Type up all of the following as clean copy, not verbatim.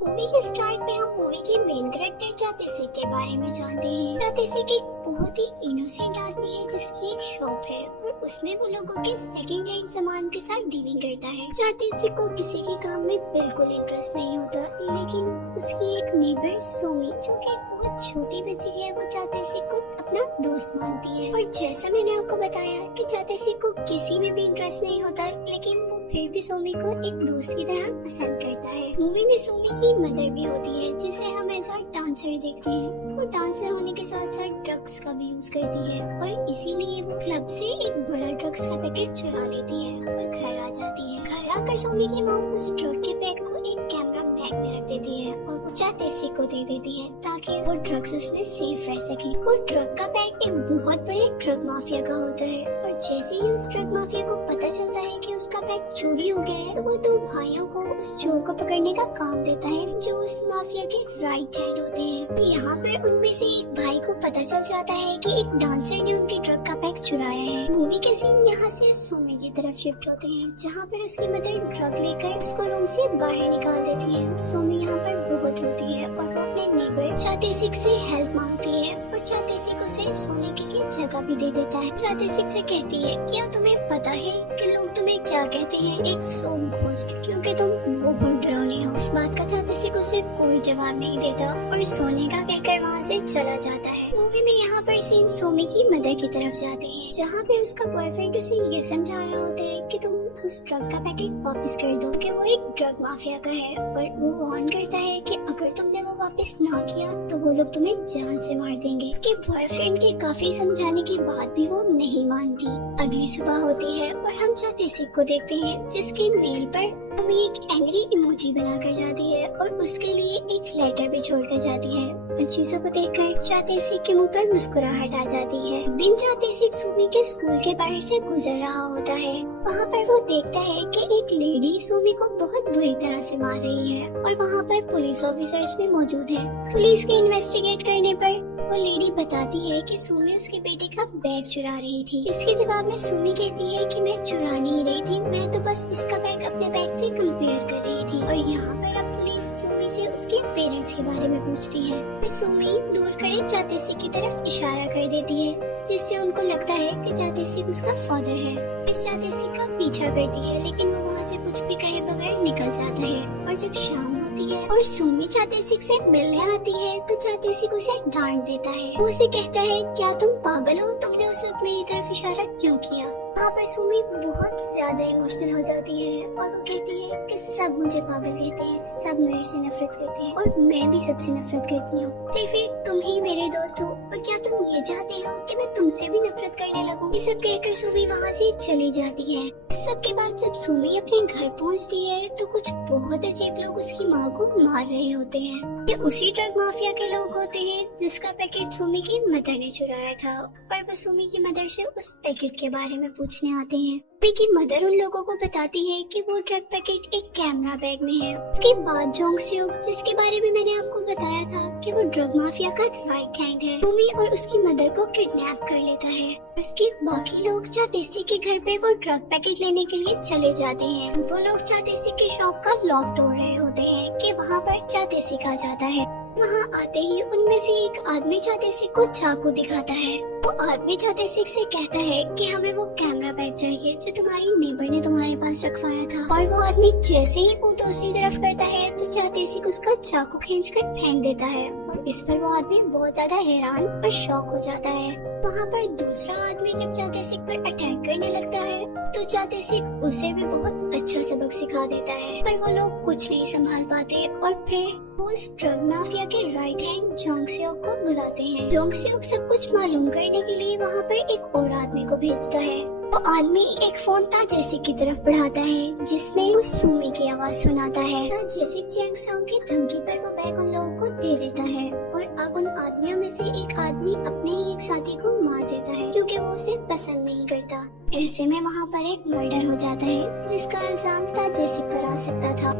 Movie के start में हम मूवी के मेन कैरेक्टर जातेसिक के बारे में जानते हैं। जातेसिक एक बहुत ही इनोसेंट आदमी है जिसकी एक शॉप है और उसमें वो लोगों के सेकंड हैंड सामान के साथ डीलिंग करता है। जातेसिक को किसी के काम में बिल्कुल इंटरेस्ट नहीं होता, लेकिन उसकी एक नेबर सोमी जो कि एक बहुत छोटी बच्ची है, वो जातेसिक को अपना दोस्त मानती है। और जैसा मैंने आपको बताया कि जातेसिक को किसी में भी इंटरेस्ट नहीं होता, लेकिन वो फिर भी सोमी को एक दोस्त की तरह पसंद करता है। मूवी में सोमी की मदर भी होती है जिसे हम ऐसा डांसर देखते हैं। वो डांसर होने के साथ साथ ड्रग्स का भी यूज करती है और इसीलिए वो क्लब से एक बड़ा ड्रग्स का पैकेट चुरा लेती है और घर आ जाती है। घर आकर सोमी की मॉम उस ड्रग के पैक को एक कैमरा बैग में रख देती है और वो जातेसिक को दे देती है ताकि वो ड्रग्स उसमें सेफ रह सके। वो ड्रग का पैक एक बहुत बड़े ड्रग माफिया का होता है और जैसे ही उस ड्रग माफिया को पता चलता है कि उसका पैक चोरी हो गया है, तो वो दो भाइयों को उस चोर को पकड़ने का काम देता है जो उस माफिया के राइट हैंड होते हैं। यहाँ पर उनमें से एक भाई को पता चल जाता है कि एक डांसर ने उनके ड्रग का पैक चुराया है। मूवी के सीन यहाँ से सोमी की तरफ शिफ्ट होते हैं जहाँ पर उसकी मदर ड्रग लेकर उसको रूम से बाहर निकाल देती है। सोमी यहाँ पर बहुत रोती है और वो अपने नेबर जातेसिक से हेल्प मांगती है और जातेसिक उसे सोने के लिए जगह भी दे देता है। जातेसिक से कहती है, क्या तुम्हें पता है कि लोग तुम्हें क्या कहते हैं, एक सोम घोस्ट, क्योंकि तुम बहुत डरावनी हो। इस बात का जातेसिक उसे कोई जवाब नहीं देता और सोने का कहकर वहाँ से चला जाता है। मूवी में यहाँ पर सीन सोमी की मदर की तरफ जाते हैं जहाँ पे उसका बॉयफ्रेंड उसे ये समझा रहा होता है कि तुम उस ड्रग का पैकेट वापस कर दो कि वो एक ड्रग माफिया का है, और वो वार्न करता है कि अगर तुमने वो वापस ना किया तो वो लोग तुम्हें जान से मार देंगे। उसके बॉयफ्रेंड के काफी समझाने के बाद भी वो नहीं मानती। अगली सुबह होती है और हम जातेसिक को देखते हैं जिसके मेल पर सोमी एक एंग्री इमोजी बनाकर जाती है और उसके लिए एक लेटर भी छोड़कर जाती है। उन चीजों को देखकर जातेसिक के मुंह पर मुस्कुराहट आ जाती है। दिन जातेसिक सोमी के स्कूल के बाहर से गुजर रहा होता है। वहाँ पर वो देखता है कि एक लेडी सोमी को बहुत बुरी तरह से मार रही है और वहाँ पर पुलिस ऑफिसर्स भी मौजूद हैं। पुलिस के इन्वेस्टिगेट करने पर वो लेडी बताती है कि सोमी उसके बेटे का बैग चुरा रही थी। इसके जवाब में सोमी कहती है कि मैं चुरा नहीं रही थी, मैं तो बस उसका बैग अपने बैग से कंपेयर कर रही थी। और यहाँ पर अब पुलिस सोमी से उसके पेरेंट्स के बारे में पूछती है और सोमी दूर खड़े जातेसिक की तरफ इशारा कर देती है जिससे उनको लगता है कि जातेसिक उसका फादर है। इस जातेसिक का पीछा करती है लेकिन वो वहाँ से कुछ भी कहे बगैर निकल जाता है। और जब शाम होती है और सोमी जातेसिक से मिलने आती है तो जातेसिक उसे डांट देता है। वो उसे कहता है, क्या तुम पागल हो, तुमने उस वक्त मेरी तरफ इशारा क्यों किया। वहाँ पर सोमी बहुत ज्यादा इमोशनल हो जाती है और वो कहती है कि सब मुझे पागल कहते हैं, सब मेरे से नफरत करते हैं और मैं भी सबसे नफरत करती हूँ। सिर्फ तुम ही मेरे दोस्त हो और क्या तुम ये चाहते हो कि मैं तुमसे भी नफरत करने लगूं। ये सब कहकर सोमी वहाँ से चली जाती है। सबके बाद जब सोमी अपने घर पहुँचती है तो कुछ बहुत अजीब लोग उसकी माँ को मार रहे होते हैं। ये उसी ड्रग माफिया के लोग होते हैं जिसका पैकेट सोमी की मदर ने चुराया था और वो सोमी की मदर से उस पैकेट के बारे में पूछने आते हैं। सोमी की मदर उन लोगों को बताती है कि वो ड्रग पैकेट एक कैमरा बैग में है। उसके बाद जोंग सियोक, जिसके बारे में मैंने आपको बताया था कि वो ड्रग माफिया का राइट हैंड है, सोमी और उसकी मदर को किडनैप कर लेता है। उसके बाकी लोग जातेसिक के घर पे वो ड्रग पैकेट लेने के लिए चले जाते हैं। वो लोग जातेसिक की शॉप का लॉक तोड़ रहे होते हैं कि वहाँ पर जातेसिक आ जाता है। वहाँ आते ही उनमें से एक आदमी जातेसिक को चाकू दिखाता है। वो आदमी जातेसिक से कहता है कि हमें वो कैमरा बैग चाहिए जो तुम्हारी नेबर ने तुम्हारे पास रखवाया था। और वो आदमी जैसे ही वो दूसरी तरफ करता है तो जातेसिक उसका चाकू खींचकर फेंक देता है और इस पर वो आदमी बहुत ज्यादा हैरान और शॉक हो जाता है। वहाँ पर दूसरा आदमी जब जातेसिक पर अटैक करने लगता है तो जातेसिक उसे भी बहुत अच्छा सबक सिखा देता है, पर वो लोग कुछ नहीं संभाल पाते और फिर वो उस ड्रग माफिया के राइट हैंड जोंग सियोक को बुलाते हैं। जोंग सियोक सब कुछ मालूम करने के लिए वहाँ पर एक और आदमी को भेजता है। वो आदमी एक फोन ताजेसिक की तरफ बढ़ाता है जिसमें वो सोमी की आवाज सुनाता है। ताजेसिक जैंग सॉन्ग की धमकी पर वो बैग उन लोगों को दे देता है और अब उन आदमियों में से एक आदमी अपने ही एक साथी को मार देता है क्योंकि वो उसे पसंद नहीं करता। ऐसे में वहाँ पर एक मर्डर हो जाता है जिसका इल्जाम ताजेसिक पर आ सकता था।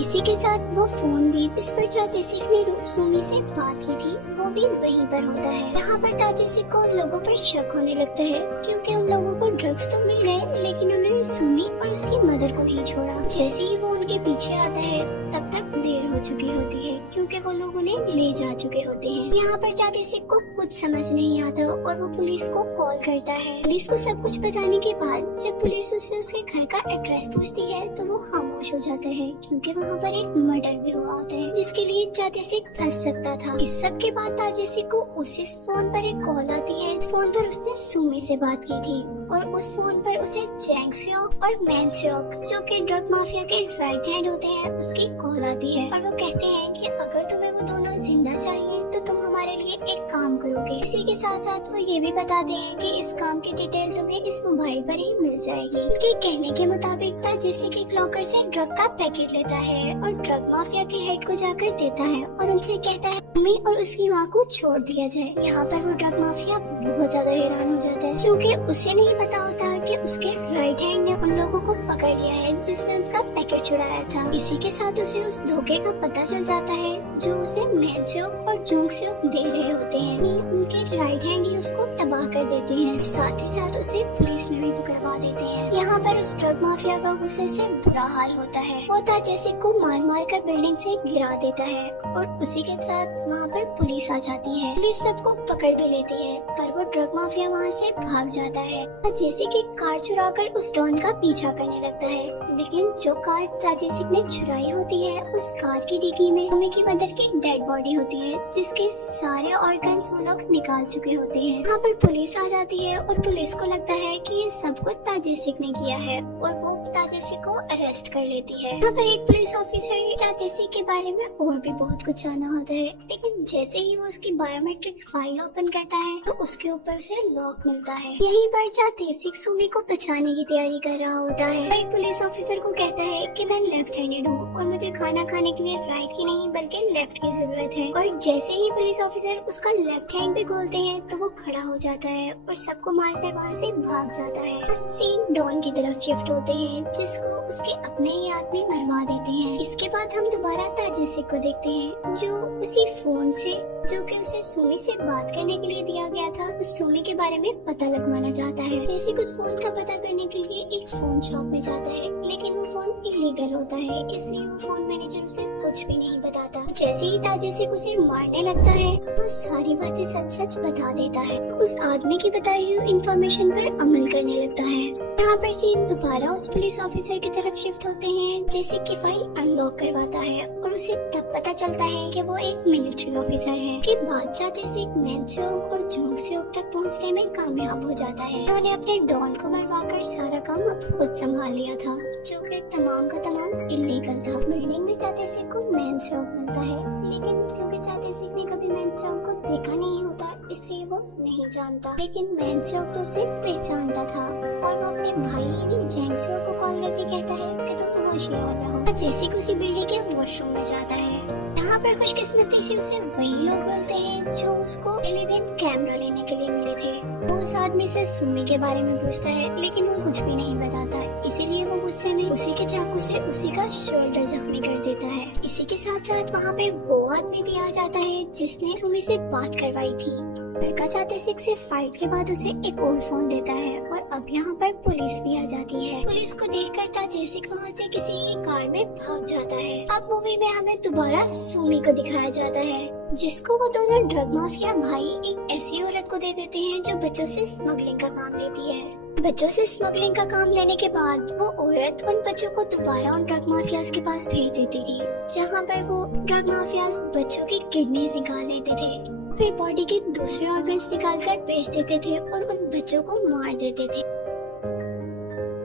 इसी के साथ वो फोन भी जिस पर जातेसिक ने सोमी से बात की थी वो भी वहीं पर होता है। यहाँ पर ताजेसिक को उन लोगों पर शक होने लगता है क्योंकि उन लोगों को ड्रग्स तो मिल गए लेकिन उन्होंने सोमी और उसकी मदर को नहीं छोड़ा। जैसे ही वो उनके पीछे आता है तब तक देर हो चुकी होती है क्योंकि वो लोग उन्हें ले जा चुके होते हैं। यहाँ पर जातिसिक को कुछ समझ नहीं आता और वो पुलिस को कॉल करता है। पुलिस को सब कुछ बताने के बाद जब पुलिस उससे उसके घर का एड्रेस पूछती है तो वो खामोश हो जाता है क्योंकि वहाँ पर एक मर्डर भी हुआ होता है जिसके लिए जातिसिक फंस सकता था। इस सब के बाद जातिसिक को उसी फोन पर एक कॉल आती है। इस फोन पर उसने सुमी से बात की थी और उस फोन पर उसे जैंग सेओक और मैन सेओक जो कि ड्रग माफिया के राइट हैंड होते हैं उसकी कॉल आती है और वो कहते हैं कि अगर तुम्हें वो दोनों जिंदा चाहिए तो तुम हमारे लिए एक काम करोगे। इसी के साथ साथ वो ये भी बताते हैं कि इस काम की डिटेल तुम्हें इस मोबाइल पर ही मिल जाएगी। उनके कहने के मुताबिक था जैसे कि लॉकर से ड्रग का पैकेट लेता है और ड्रग माफिया के हेड को जाकर देता है और उनसे कहता है सुमी और उसकी माँ को छोड़ दिया जाए। यहाँ पर वो ड्रग माफिया बहुत ज्यादा हैरान हो जाता है क्योंकि उसे नहीं पता होता कि उसके राइट हैंड ने उन लोगों को पकड़ लिया है जिसने उसका पैकेट चुराया था। इसी के साथ उसे उस धोखे का पता चल जाता है जो उसे मैन सेओक और जोंग सेओक दे रहे होते हैं। उनके राइट हैंड ही उसको तबाह कर देते हैं, साथ ही साथ उसे पुलिस में भी पकड़वा देते हैं। यहाँ पर उस ड्रग माफिया का गुस्से से बुरा हाल होता है। वो ताजेसिक को मार कर बिल्डिंग से गिरा देता है और उसी के साथ वहाँ पर पुलिस आ जाती है। पुलिस सबको पकड़ भी लेती है पर वो ड्रग माफिया वहाँ से भाग जाता है। जैसे कि कार चुराकर उस डॉन का पीछा करने लगता है, लेकिन जो कार ताजेसिक ने चुराई होती है उस कार की डिग्गी में सुमी की मदर की डेड बॉडी होती है जिसके सारे ऑर्गन्स वो लोग निकाल चुके होते हैं। यहाँ पर पुलिस आ जाती है और पुलिस को लगता है कि ये सब कुछ ताजेसिक ने किया है और वो ताजेसिक को अरेस्ट कर लेती है। यहाँ पर एक पुलिस ऑफिसर ताजेसिक के बारे में और भी बहुत कुछ जाना होता है, लेकिन जैसे ही वो उसकी बायोमेट्रिक फाइल ओपन करता है तो उसके ऊपर उसे लॉक मिलता है। यहीं पर ताजेसिक सुमी को बचाने की तैयारी कर रहा होता है। एक पुलिस ऑफिसर को कहता है कि मैं लेफ्ट हैंडेड हूँ और मुझे खाना खाने के लिए राइट की नहीं बल्कि लेफ्ट की जरूरत है। और जैसे ही पुलिस ऑफिसर उसका लेफ्ट हैंड पे खोलते हैं तो वो खड़ा हो जाता है और सबको मारकर वहाँ से भाग जाता है। सीन डॉन की तरफ शिफ्ट होते हैं जिसको उसके अपने ही आदमी मरवा देते हैं। इसके बाद हम दोबारा ताजेसिक को देखते हैं जो उसी फोन से जो कि उसे सुमी से बात करने के लिए दिया गया था उस सुमी के बारे में पता लगवाना चाहता है। जैसे उस फोन का पता करने के लिए एक फोन शॉप में जाता है, लेकिन वो फोन इलीगल होता है इसलिए वो फोन मैनेजर उसे कुछ भी नहीं बताता। जैसे ही ताजेसिक उसे मारने लगता है वो सारी बातें सच सच बता देता है। उस आदमी की बताई हुई इंफॉर्मेशन पर अमल करने लगता है। यहाँ पर सीन दोबारा उस पुलिस ऑफिसर की तरफ शिफ्ट होते हैं जैसे कि फाइल अनलॉक करवाता है और उसे तब पता चलता है कि वो एक मिलिट्री ऑफिसर है। कि बात जातिसिक मैन सेओक और जोंग सेओक तक पहुँचने में कामयाब हो जाता है। उन्होंने अपने डॉन को मरवाकर सारा काम अब खुद संभाल लिया था जो कि तमाम का तमाम इलीगल था। बिल्डिंग में जातिसिक को मैन सेओक मिलता है, लेकिन क्योंकि जातिसिक ने कभी मैन सेओक को देखा नहीं होता इसलिए वो नहीं जानता, लेकिन मैन सेओक तो उसे पहचानता था और वो अपने भाई यानी जैंग सेओक को कॉल करके कहता है कि तुम होशियार रहो। जैसे उसी बिल्डिंग के वॉशरूम में जाता है। यहाँ पर खुशकिस्मती से उसे वही लोग मिलते हैं जो उसको टेलीविजन कैमरा लेने के लिए मिले थे। वो उस आदमी से सुमी के बारे में पूछता है लेकिन वो कुछ भी नहीं बताता, इसीलिए वो गुस्से में उसी के चाकू से उसी का शोल्डर जख्मी कर देता है। इसी के साथ साथ वहाँ पे वो आदमी भी आ जाता है जिसने सुमी से बात करवाई थी। लड़का जातिसिक से फाइट के बाद उसे एक और फोन देता है और अब यहाँ पर पुलिस भी आ जाती है। पुलिस को देखकर ताजेसिक वहाँ से किसी कार में भाग जाता है। अब मूवी में हमें दोबारा सुमी को दिखाया जाता है जिसको वो दोनों ड्रग माफिया भाई एक ऐसी औरत को दे देते हैं जो बच्चों से स्मगलिंग का काम लेती है। बच्चों से स्मगलिंग का काम लेने के बाद वो औरत उन बच्चों को दोबारा उन ड्रग माफियाज के पास भेज देती थी जहाँ पर वो ड्रग माफियाज बच्चों की किडनीज निकाल लेते थे, फिर बॉडी के दूसरे ऑर्गन्स निकालकर बेच देते थे और उन बच्चों को मार देते थे।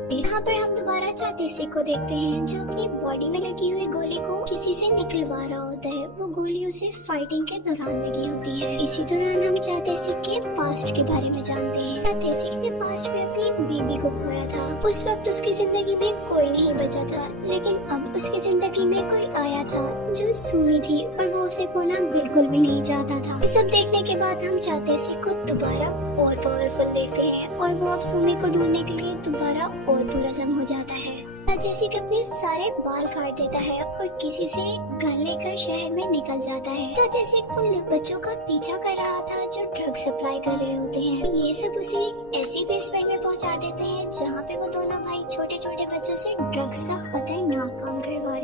यहाँ पर हम दोबारा जातिसिक को देखते हैं जो अपनी बॉडी में लगी हुई गोली को किसी से निकलवा रहा होता है। वो गोली उसे फाइटिंग के दौरान लगी होती है। इसी दौरान हम जातिसिक के पास्ट के बारे में जानते हैं। जातिसिक ने पास्ट में अपनी बीवी को खोया था। उस वक्त उसकी जिंदगी में कोई नहीं बचा था, लेकिन अब उसकी जिंदगी में कोई आया था जो सुमी थी और वो उसे खोना बिल्कुल भी नहीं चाहता था। ये सब देखने के बाद हम जातिसिक को दोबारा और पावरफुल देखते हैं और वो अब सुमी को ढूंढने के लिए दोबारा और पुरज़म हो जाता है। ताजेसिक अपने सारे बाल काट देता है और किसी से गन लेकर शहर में निकल जाता है। ताजेसिक उन बच्चों का पीछा कर रहा था जो ड्रग सप्लाई कर रहे होते हैं। ये सब उसे ऐसी बेसमेंट में पहुंचा देते हैं जहां पे वो दोनों भाई छोटे छोटे बच्चों से ड्रग्स का खतरनाक काम करवा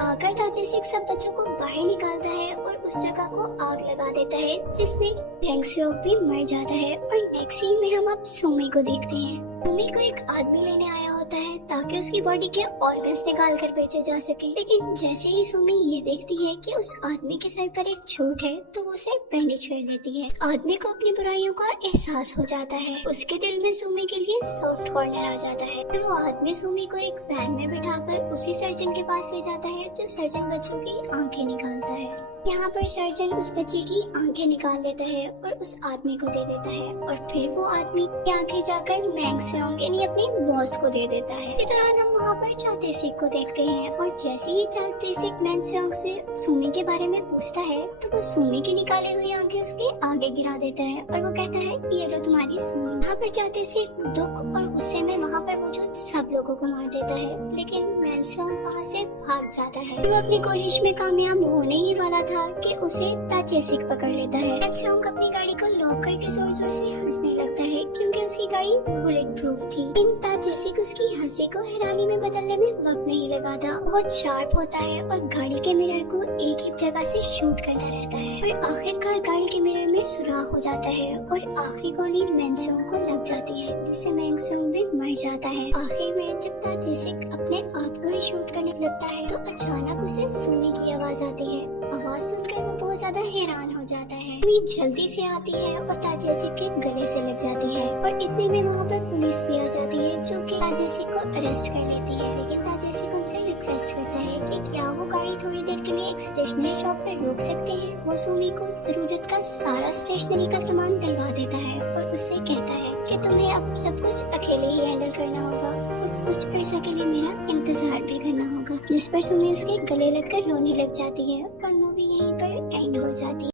आकर ताजेसिक सब बच्चों को बाहर निकालता है और उस जगह को आग लगा देता है, जिसमें बैंग सेओक भी मर जाता है। और नेक्स्ट सीन में हम अब सुमी को देखते हैं। सुमी को एक आदमी लेने आया होता है ताकि उसकी बॉडी के ऑर्गन्स निकाल कर बेचे जा सके, लेकिन जैसे ही सुमी ये देखती है कि उस आदमी के सर पर एक चोट है तो वो उसे बैंडेज कर देती है। आदमी को अपनी बुराइयों का एहसास हो जाता है। उसके दिल में सुमी के लिए सॉफ्ट कॉर्नर आ जाता है। फिर वो आदमी सुमी को एक वैन में बिठाकर उसी सर्जन के पास ले जाता है जो सर्जन बच्चों की आंखें निकालता है। यहाँ पर सर्जन उस बच्चे की आंखें निकाल देता है और उस आदमी को दे देता है, और फिर वो आदमी की आंखें जाकर मैंग सेओंग यानी अपनी बॉस को दे देता है। इस दौरान हम वहाँ पर चातेसिक को देखते हैं, और जैसे ही चातेसिक मैंग सेओंग से सुमी के बारे में पूछता है तो वो सुमी की निकाली हुई आंखें उसके आगे गिरा देता है और वो कहता है ये लो तुम्हारी सुमी। यहाँ पर चातेसिक दुख और गुस्से में वहाँ पर मौजूद सब लोगों को मार देता है, लेकिन मैंग सेओंग वहाँ से भाग जाता है। वो अपनी कोशिश में कामयाब होने ही वाला था कि उसे ताजेसिक पकड़ लेता है। मैंग सेओंग अपनी गाड़ी को लॉक करके जोर जोर से हंसने लगता है क्योंकि उसकी गाड़ी बुलेट प्रूफ थी। लेकिन ताजेसिक उसकी हंसी को हैरानी में बदलने में वक्त नहीं लगाता। बहुत शार्प होता है और गाड़ी के मिरर को एक ही जगह से शूट करता रहता है और आखिरकार गाड़ी के मिरर में सुराख हो जाता है और आखिरी गोली मैंग सेओंग को लग जाती है, जिससे मैंग सेओंग भी मर जाता है। आखिर में जब ताजेसिक अपने आप को ही शूट करने लगता है तो अचानक उसे सुमी की आवाज आती है। आवाज सुनकर वो बहुत ज्यादा हैरान हो जाता है। वो जल्दी से आती है और ताजेसिक के गले से लग जाती है, और इतने में वहाँ पर पुलिस भी आ जाती है जो कि ताजेसिक को अरेस्ट कर लेती है। लेकिन ताजेसिक उनसे रिक्वेस्ट करता है कि क्या वो गाड़ी थोड़ी देर के लिए एक स्टेशनरी शॉप पे रोक सकते हैं। वो सुमी को जरूरत का सारा स्टेशनरी का सामान दिलवा देता है और उससे कहता है कि तुम्हें अब सब कुछ अकेले ही हैंडल करना होगा और कुछ पैसा के लिए मेरा इंतजार भी करना होगा। जिस पर सुमी उसके गले लगकर रोने लग जाती है और मूवी यहीं पर एंड हो जाती है।